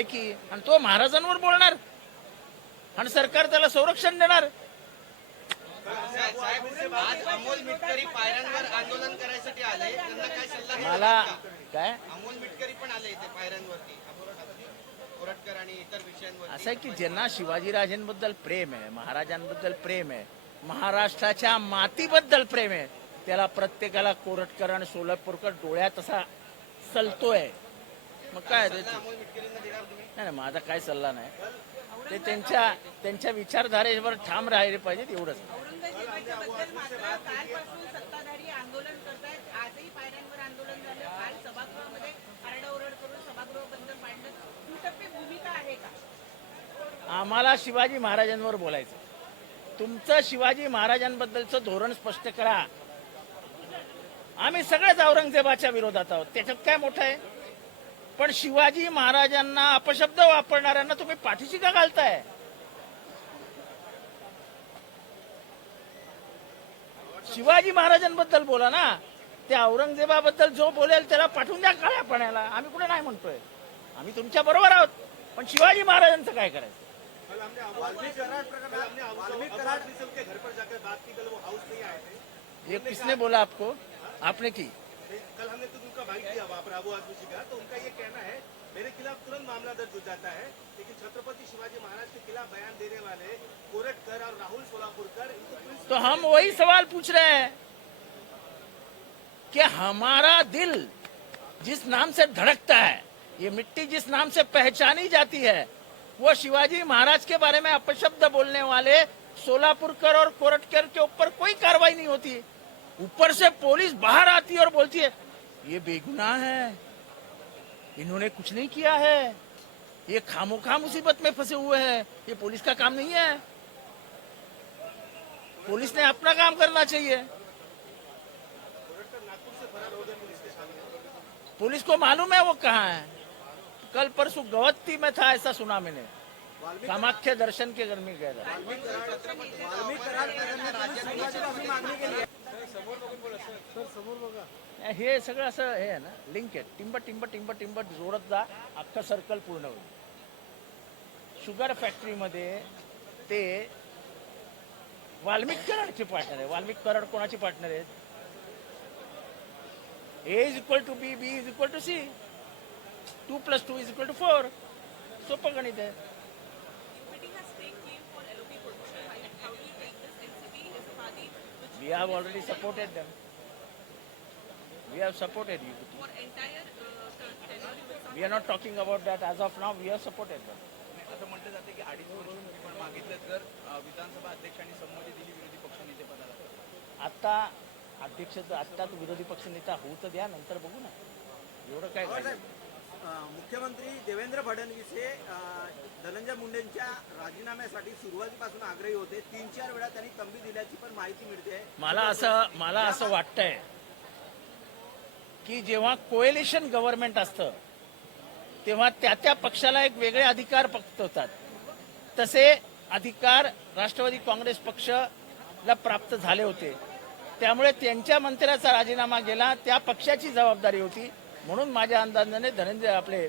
लायकी आणि तो महाराजांवर बोलणार. आणि सरकार त्याला संरक्षण देणार. साहेब आज अमोल मिटकरी पायऱ्यांवर आंदोलन करायसाठी आले त्यांना काय सल्ला घ्यायला मला का? काय? अमोल मिटकरी पण आले इथे पायऱ्यांवरती. कोरटकर आणि इतर विषयांवर असं आहे की ज्यांना शिवाजीराजेंबद्दल प्रेम आहे महाराजांबद्दल प्रेम आहे महाराष्ट्राच्या मातीबद्दल प्रेम आहे त्याला प्रत्येकाला कोरटकर आणि सोलापूरकर डोळ्यात असा सलतोय. मग काय ते- नाही नाही, माझा काय सल्ला नाही. ते त्यांच्या त्यांच्या विचारधारेवर ठाम राहिले पाहिजेत एवढंच. औरंगजेबाच्या बद्दल मात्र कालपासून सत्ताधारी आंदोलन करतायत. आजही पायऱ्यांवर आंदोलन झालं. काल सभागृहामध्ये आरडाओरड करून सभागृह बंद पाडलं. दुटप्पी भूमिका आहे का? आम्हाला शिवाजी महाराजांवर बोलायचं. तुमचं शिवाजी महाराजांबद्दलचं धोरण स्पष्ट करा. आम्ही सगळेच औरंगजेबाच्या विरोधात आहोत. त्याच्यात काय मोठं आहे? पण शिवाजी महाराजांना अपशब्द वापरणाऱ्यांना तुम्ही पाठीशी का घालताय? शिवाजी महाराजांबद्दल बोला ना. त्या औरंगजेबाबद्दल जो बोलेल त्याला पाठवून द्या काळ्या पाण्याला आम्ही कुठे नाही म्हणतोय. आम्ही तुमच्या बरोबर आहोत. पण शिवाजी महाराजांचं काय करायचं? ये किसने बोला आपको? आपने की? कल हमने तो उनका बाइक दिया वहाँ पर आबू आदमी का। तो उनका ये कहना है, मेरे खिलाफ तुरंत मामला दर्ज हो जाता है, लेकिन छत्रपति शिवाजी महाराज के खिलाफ बयान देने वाले कोरटकर और राहुल सोलापुरकर तो हम वही सवाल पूछ रहे हैं कि हमारा दिल जिस नाम से धड़कता है, ये मिट्टी जिस नाम से पहचानी जाती है, वो शिवाजी महाराज के बारे में अपशब्द बोलने वाले सोलापुरकर और कोरटकर के ऊपर कोई कार्रवाई नहीं होती। ऊपर से पुलिस बाहर आती है और बोलती है ये बेगुनाह है इन्होंने कुछ नहीं किया है ये खामोखा मुसीबत में फंसे हुए हैं ये पुलिस का काम नहीं है पुलिस ने अपना काम करना चाहिए पुलिस को मालूम है वो कहाँ है कल परसों गवत्ती में था ऐसा सुना मैंने कामाख्या दर्शन के घर में गया था हे सगळं असं हे आहे ना लिंक आहे. टिंब टिंब टिंब टिंब जोडत जा अख्खं सर्कल पूर्ण होईल. शुगर फॅक्टरीमध्ये ते वाल्मिक कराडचे पार्टनर आहे. वाल्मिक कराड कोणाचे पार्टनर आहेत A is equal to B B is equal to C two plus two is equal to four सोपं गणित आहे. We have already supported them. We have supported you. for entire uh, tenure We are not talking about that as of now. We have supported them. असं म्हटलं जाते की अडीच वर्ष तुम्ही पण मागितलं तर विधानसभा अध्यक्षांनी संमती दिली विरोधी पक्षनेते पदाला आता अध्यक्ष आता तो विरोधी पक्ष नेता होऊ तर द्या नंतर बघू ना एवढं काय मुख्यमंत्री देवेंद्र फडणवीस हे धनंजय मुंडेंच्या राजीनाम्यासाठी सुरुवातीपासून आग्रही होते तीन चार वेळा त्यांनी तंबी दिल्याची पण माहिती मिळते मला असं मला असं वाटतंय की जेव्हा कोएलिशन गव्हर्नमेंट असतं तेव्हा त्या त्या पक्षाला एक वेगळे अधिकार फक्त होतात तसे अधिकार राष्ट्रवादी काँग्रेस पक्षला प्राप्त झाले होते. त्यामुळे त्यांच्या मंत्र्याचा राजीनामा गेला त्या पक्षाची जबाबदारी होती. म्हणून माझ्या अंदाजाने धनंजय आपले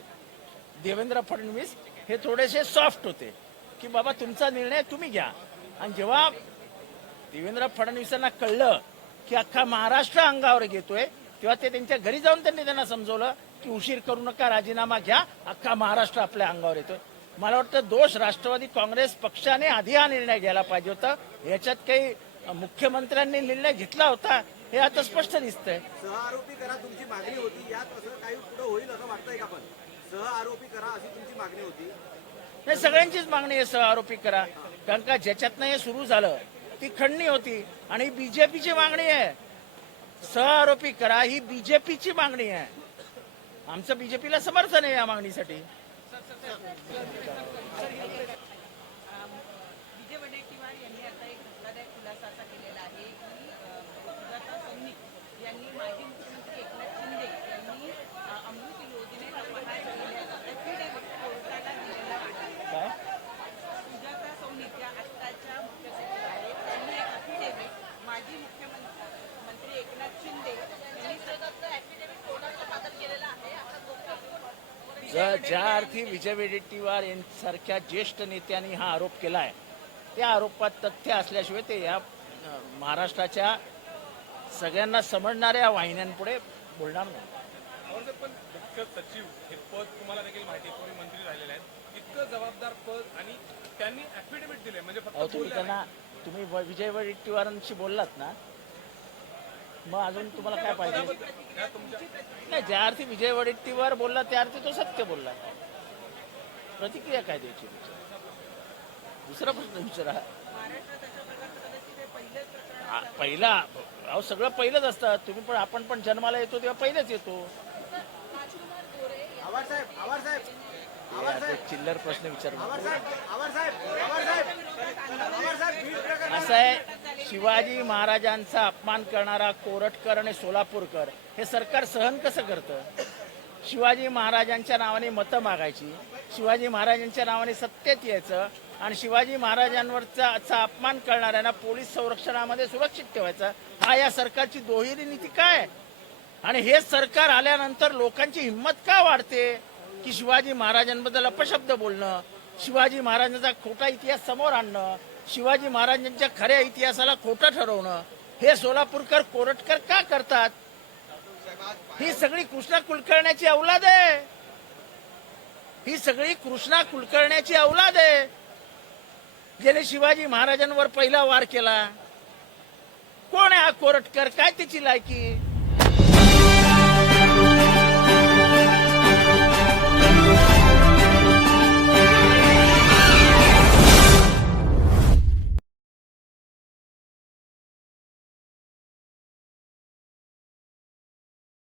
देवेंद्र फडणवीस हे थोडेसे सॉफ्ट होते. की बाबा तुमचा निर्णय तुम्ही घ्या. आणि जेव्हा देवेंद्र फडणवीसांना कळलं की अख्खा महाराष्ट्र अंगावर घेतोय तेव्हा ते त्यांच्या घरी जाऊन त्यांनी त्यांना समजवलं की उशीर करू नका राजीनामा घ्या अख्खा महाराष्ट्र आपल्या अंगावर येतोय. मला वाटतं दोष राष्ट्रवादी काँग्रेस पक्षाने आधी हा निर्णय घ्यायला पाहिजे होता. याच्यात काही मुख्यमंत्र्यांनी निर्णय घेतला होता हे आता स्पष्ट दिसतंय. सहआरोपी करा तुमची मागणी होती यात असं काही पुढे होईल असं वाटतंय का पण? सहआरोपी करा अशी तुमची मागणी होती. हे सगळ्यांचीच मागणी आहे सहआरोपी करा. कारण का ज्याच्यातनं हे सुरू झालं ती खंडणी होती आणि बीजेपीची मागणी आहे. सहआरोपी करा ही बीजेपीची मागणी आहे. आमचं बीजेपीला समर्थन आहे या मागणीसाठी. यांनी माजी एक धक्कादायक खुलासा असा केलेला आहे की अ, सुजाता सौनिक यांनी माजी मुख्यमंत्री एकनाथ शिंदे यांनी अ, अमृत योजनेत अपहार केल्याचा affidavit कोर्टाला दिलेला आहे काय सुजाता सौनिक या आत्ताच्या मुख्य सचिव आहेत त्यांनी एक affidavit माजी मुख्यमंत्री मंत्री एकनाथ शिंदे यांनी सतत affidavit कोर्टात सादर केलेला आहे आता ज- ज्या अर्थी विजय वडेट्टीवार यांसारख्या ज्येष्ठ नेत्यांनी हा आरोप केलाय त्या आरोपात तथ्य असल्याशिवाय ते या महाराष्ट्राच्या सगळ्यांना समजणाऱ्या वाहिन्यांपुढे बोलणार नाही. पण मुख्य सचिव हे पद तुम्हाला देखील माहिती आहे तुम्ही मंत्री राहिलेले आहेत. इतकं जबाबदार पद आणि त्यांनी ऍफिडेव्हिट दिले म्हणजे फक्त तुम्ही त्यांना तुम्ही विजय वडेट्टीवारांशी बोललात ना मग अजून तुम्हाला काय पाहिजे? नाही ज्या अर्थी विजय वडेट्टीवार बोलला त्या अर्थी तो सत्य बोलला. प्रतिक्रिया काय द्यायची दुसरा प्रश्न विचारा. पहिला अहो सगळं पहिलंच असतं. तुम्ही पण आपण पण जन्माला येतो तेव्हा पहिलेच येतो. चिल्लर प्रश्न विचार शिवाजी महाराजांचा अपमान करणारा कोरटकर आणि सोलापूरकर हे सरकार सहन कसं करतं? शिवाजी महाराजांच्या नावाने मतं मागायची शिवाजी महाराजांच्या नावाने सत्तेत यायचं आणि शिवाजी महाराजांवरचा चा अपमान करणाऱ्यांना पोलीस संरक्षणामध्ये सुरक्षित ठेवायचं हा या सरकारची दोहेरी नीती काय? आणि हे सरकार आल्यानंतर लोकांची हिंमत का वाढते की शिवाजी महाराजांबद्दल अपशब्द बोलणं शिवाजी महाराजांचा खोटा इतिहास समोर आणणं शिवाजी महाराजांच्या खऱ्या इतिहासाला खोटं ठरवणं हे सोलापूरकर कोरटकर का करतात? ही सगळी कृष्णा कुलकर्ण्याची अवलाद आहे. ही सगळी कृष्णा कुलकर्ण्याची अवलाद आहे. ज्याने शिवाजी महाराजांवर पहिला वार केला कोण आहे हा कोरटकर? काय त्याची लायकी?